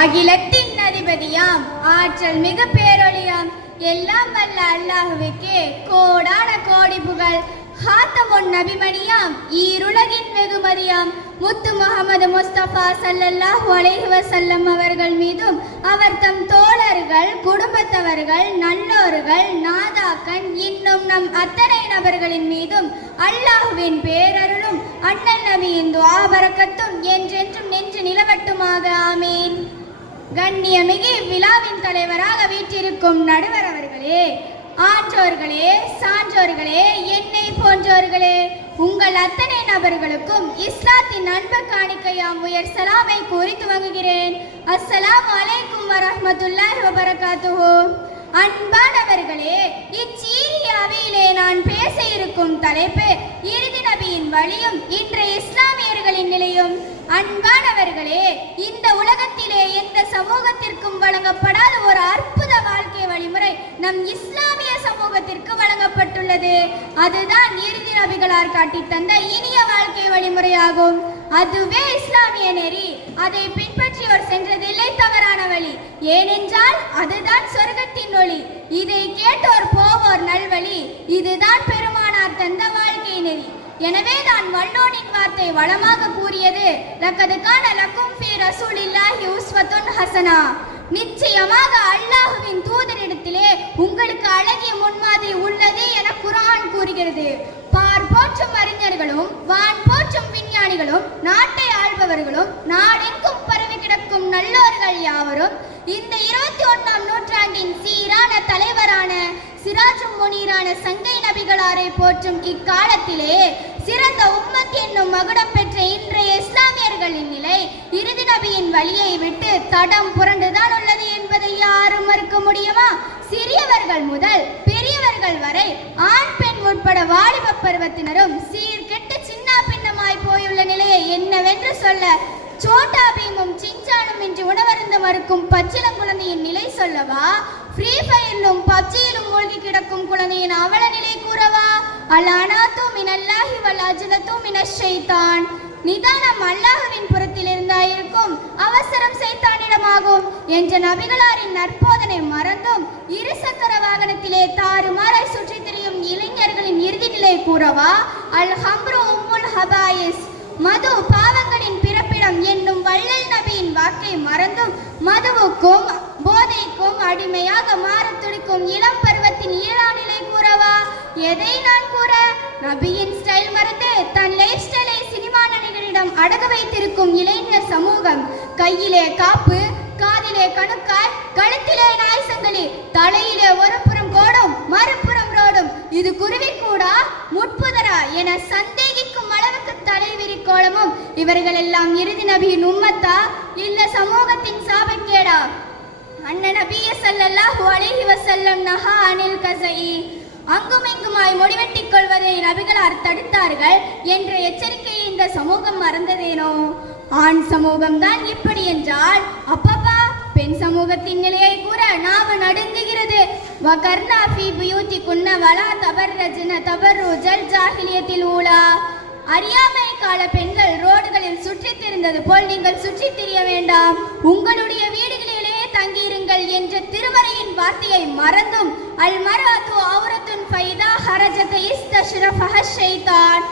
அகிலத்தின் அதிபதியாம் ஆற்றல் மிகு பேரொழியாம் எல்லாம் வல்ல அல்லாஹ்வுக்கே கோடான கோடி புகழ். ஹாத்தமுன் நபிமணியாம் ஈருலகின் வெகுமதியாம் முத்து முஹம்மது முஸ்தபா ஸல்லல்லாஹு அலைஹி வஸல்லம் அவர்கள் மீதும் அவர் தம் தோழர்கள், குடும்பத்தவர்கள், நல்லோர்கள், நாதாக்கன் இன்னும் நம் அத்தனை நபர்களின் மீதும் அல்லாஹ்வின் பேரருளும் அண்ணல் நபியின் துஆ பரக்கத்தும் என்றென்றும் நின்று நிலவட்டுமாக. ஆமீன். கண்ணியமிகு விழாவின் தலைவராக வீற்றிருக்கும் நடுவர் அவர்களே, ஆற்றோர்களே, சான்றோர்களே, என்னை போன்றோர்களே, உங்கள் அத்தனை நபர்களுக்கும் இஸ்லாத்தின் அன்பு காணிக்கையாம் உயர் சலாமை கூறி துவங்குகிறேன். அஸ்ஸலாமு அலைக்கும் வரஹ்மத்துல்லாஹி வபரகாத்துஹு. அன்பானவர்களே, இச்சீரிய அவையிலே நான் பேச இருக்கும் தலைப்பு இறுதி நபியின் வழியும் இன்றைய இஸ்லாமியர்களின் நிலையும். அன்பானவர்களே, இந்த உலகத்திலே எந்த சமூகத்திற்கும் வழங்கப்படாத ஒரு அற்புத வாழ்க்கை வழிமுறை நம் இஸ்லாமிய சமூகத்திற்கு வழங்கப்பட்டுள்ளது. அதுதான் இறுதி நபிகளார் காட்டி தந்த இனிய வாழ்க்கை வழிமுறையாகும். அதுவே இஸ்லாமிய நெறி. அதை பின்பற்றியோர் சென்றதில்லை தவறான வழி. ஏனென்றால் அதுதான் சொர்க்கத்தின் ஒளி. இதை கேட்டோர் போவோர் நல்வழி. இதுதான் பெருமானார் தந்த வாழ்க்கை நெறி. எனவே தான் வல்லோனின் வார்த்தை வளமாக கூறியது, லக்கது கான லக்கும் ஃபீ ரசூலில்லாஹி உஸ்வத்துன் ஹஸனா. நிச்சயமாக அல்லாஹ்வின் தூதரிடத்திலே உங்களுக்கு அழகிய முன்மாதிரி உள்ளது என குர்ஆன் கூறுகிறது. பார் போற்றும் அறிஞர்களும் வான் போற்றும் விஞ்ஞானிகளும் நாட்டை ஆள்பவர்களும் நாடெங்கும் பரவி கிடக்கும் நல்லோர்கள் யாவரும் இந்த 21ஆம் நூற்றாண்டின் சீரான தலைவரான சிராஜும் முனீரான சங்கை நபிகளாரை போற்றும் இக்காலத்திலே சிறந்த உம்மத் என்னும் மகுடம் பெற்ற இன்றைய இஸ்லாமியர்களின் நிலை இறுதி நபியின் வழியை விட்டு தடம் புரண்டுதான் உள்ளது என்பதை யாரும் மறுக்க முடியுமா? சிறியவர்கள் முதல் பெரியவர்கள் வரை ஆண் பெண் உட்பட வாலிப பருவத்தினரும் சீர்கெட்டு சின்ன பின்னமாய் போயுள்ள நிலையை என்னவென்று சொல்ல? சோட்டா பீமும் சிஞ்சானும் இன்று உணவருந்து மறுக்கும் பச்சிளங்குழந்தையின் நிலை சொல்லவா? ஃப்ரீ ஃபயரிலும் பப்ஜியிலும் மூழ்கி கிடக்கும் குழந்தையின் அவல நிலை கூறவா? அலானாத்து மினல்லாஹி வல் அஜ்லத்து மினஷ் ஷைத்தான். நிதானம் அல்லாஹ்வின் புறத்தில் இருந்தாயிருக்கும், அவசரம் சைத்தானிடமாகும் என்ற நபிகளாரின் நற்போதனை மறந்தும் இருசக்கர வாகனத்திலே தாறுமாறாய் சுற்றி திரியும் இளைஞர்களின் இறுதி நிலை கூறவா? அல் ஹம்ரு உம்முல் ஹபாயிஸ், மது பாவங்களின் பிறப்பிடம் என்னும் வள்ளல் நபியின் வாக்கை மறந்தும் மதுவுக்கும் போதைக்கும் அடிமையாக மாற துடிக்கும் இளம் பருவத்தின் ஈழாநிலை கூறவா? எதை நான் கூற? நபியின் ஸ்டைல் மறந்து தன் லைஃப் ஸ்டைலை சினிமா நடிகரிடம் அடகு வைத்திருக்கும் இளைஞர் சமூகம். கையிலே காப்பு, காதிலே கணுக்காய், கழுத்திலே நாய் சங்கிலி, தலையிலே ஒரு புறம் கோடும் மறுபுறம் ரோடும். இது குருவி கூடா முட்புதரா என சந்தேகிக்கும் அளவுக்கு தலைவிரி கோலமும். இவர்கள் எல்லாம் இறுதி நபியின் உம்மத்தா இல்ல சமூகத்தின் சாபக்கேடா? அண்ணன் நபிய ஸல்லல்லாஹு அலைஹி வஸல்லம் நஹா அனில் கஸஇ, அங்குமிங்குமாய் முடிவெட்டிக் கொள்வதை நபிகளார் தடுத்தார்கள் என்ற எச்சரிக்கையை இந்த சமூகம் மறந்ததேனோ? ஆண் சமூகம் தான் இப்படி என்றால் அப்பப்பா பெண் சமூகத்தின் நிலையை கூற நாவு நடுங்குகிறது. வகர்னா ஃபீ புயூதிகுன்ன வலா தபர்ரஜ்ன தபர்ருஜல் ஜாஹிலியத்தில் ஊலா. அறியாமை கால பெண்கள் ரோடுகளில் சுற்றித் திரிந்தது போல் நீங்கள் சுற்றித் திரிய வேண்டாம், உங்களுடைய வீடுகளிலேயே தங்கியிருங்கள் என்ற திருமறையின் வார்த்தையை மறந்தும் அல் மர்அத்து அவ்ரத்துன் ஃபைதா ஹரஜத் இஸ்தஷ்ரஃபஹ ஷைத்தான்.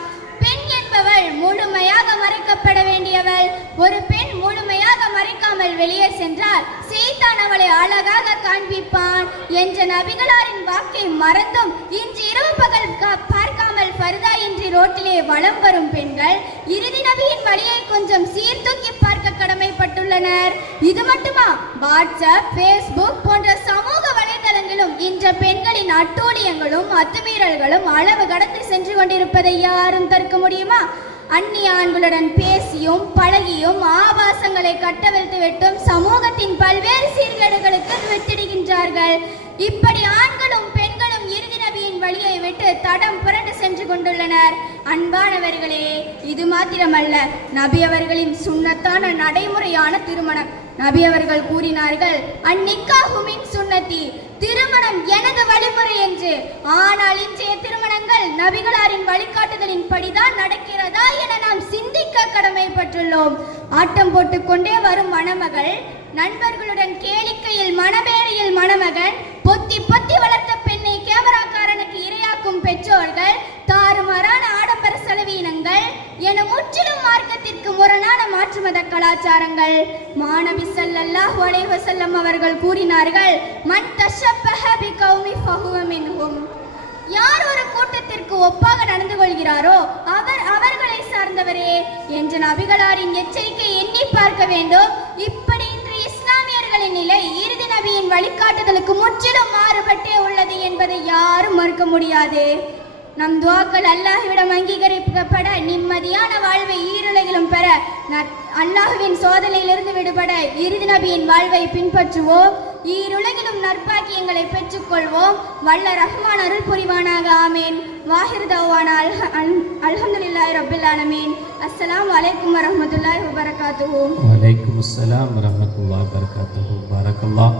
பெண் என்பவள் முழுமையாக மறைக்கப்பட வேண்டியவள். ஒரு பெண் முழுமையாக மறைக்காமல் வெளியே சென்றால் சைத்தான் அவளை அழகாக காண்பிப்பான் என்ற நபிகளாரின் வாக்கை மறந்தும் இன்று இரவு பகல் பார்க்காமல் பர்தா இன்றி ரோட்டிலே வலம் வரும் பெண்கள் இறுதி நபியின் வழியை கொஞ்சம் சீர்தூக்கி பார்க்க கடமைப்பட்டுள்ளனர். இது மட்டுமா? வாட்ஸ்அப், ஃபேஸ்புக் போன்ற சமூக வலைதளங்களும் இன்ற பெண்களின் அட்டூழியங்களும் அத்துமீறல்களும் அளவு கடந்து சென்று கொண்டிருப்பதை யாரும் தடுக்க முடியுமா? அந்நிய ஆண்களுடன் பேசியும் பழகியும் ஆபாசங்களை கட்டவிழ்த்து விட்டும் சமூகத்தின் பல்வேறு சீர்கேடுகளுக்கு வித்திடுகின்றார்கள். இப்படி ஆண்களும் பெண்களும் இறுதி நபியின் வழியை விட்டு தடம் புரண்டு சென்று கொண்டுள்ளனர். அன்பானவர்களே, இது மாத்திரமல்ல, நபி அவர்களின் சுன்னத்தான நடைமுறையான திருமணம். நபி அவர்கள் கூறினார்கள், அந்நிக்காஹுமின் சுன்னதி, திருமணம் எனது வழிமுறை என்று. ஆனால் இன்றைய திருமணங்கள் நபிகளாரின் வழிகாட்டுதலின் படிதான் நடக்கிறதா என நாம் சிந்திக்க கடமைப்பட்டுள்ளோம். ஆட்டம் போட்டுக்கொண்டே வரும் மணமகள் நண்பர்களுடன் கேளிக்கையில் மணமேடையில் மணமகன், பொத்தி பொத்தி வளர்த்த பெண்ணை கேமராக்காரனுக்கு இரையாக்கும் பெற்றோர்கள், தாறுமாறான ஆடம்பர செலவீனங்கள் என முற்றிலும் மார்க்கத்திற்கு முரணான மாற்றுமத கலாச்சாரங்கள். மாநபி ஸல்லல்லாஹு அலைஹி வஸல்லம் அவர்கள் கூறினார்கள், மன் தஷப்பஹ பிகௌமி ஃபஹுவ மின்ஹும். யார் ஒரு கூட்டத்திற்கு ஒப்பாக நடந்து கொள்கிறாரோ அவர் அவர்களை சார்ந்தவரே என்ற நபிகளாரின் எச்சரிக்கை எண்ணி பார்க்க வேண்டும். இப்படி இன்று இஸ்லாமியர்களின் நிலை இறுதி நபியின் வழிகாட்டுதலுக்கு முற்றிலும் மாறுபட்டே உள்ளது என்பதை யாரும் மறுக்க முடியாது. நம் துஆக்கள் அல்லாஹ்விடம் அங்கீகரிக்கப்பட, நிம்மதியான வாழ்வை ஈருலகிலும் பெற, அல்லாஹ்வின் சோதனையிலிருந்து விடுபட இறுதி நபியின் வாழ்வை பின்பற்றுவோம். ஈருலகிலும் நற்பாக்கியங்களை பெற்றுக்கொள்வோம். வல்ல ரஹ்மான் அருள் புரிவானாக. ஆமீன். வாஹிர் தவானா அல்ஹம்துலில்லாஹி ரப்பில் ஆலமீன். அஸ்ஸலாமு அலைக்கும் வரஹ்மத்துல்லாஹி வபரகாத்துஹு. வலைக்கும் அஸ்ஸலாம் வரஹ்மத்துல்லாஹி வபரகாத்துஹு. பரக்கல்லாஹ்.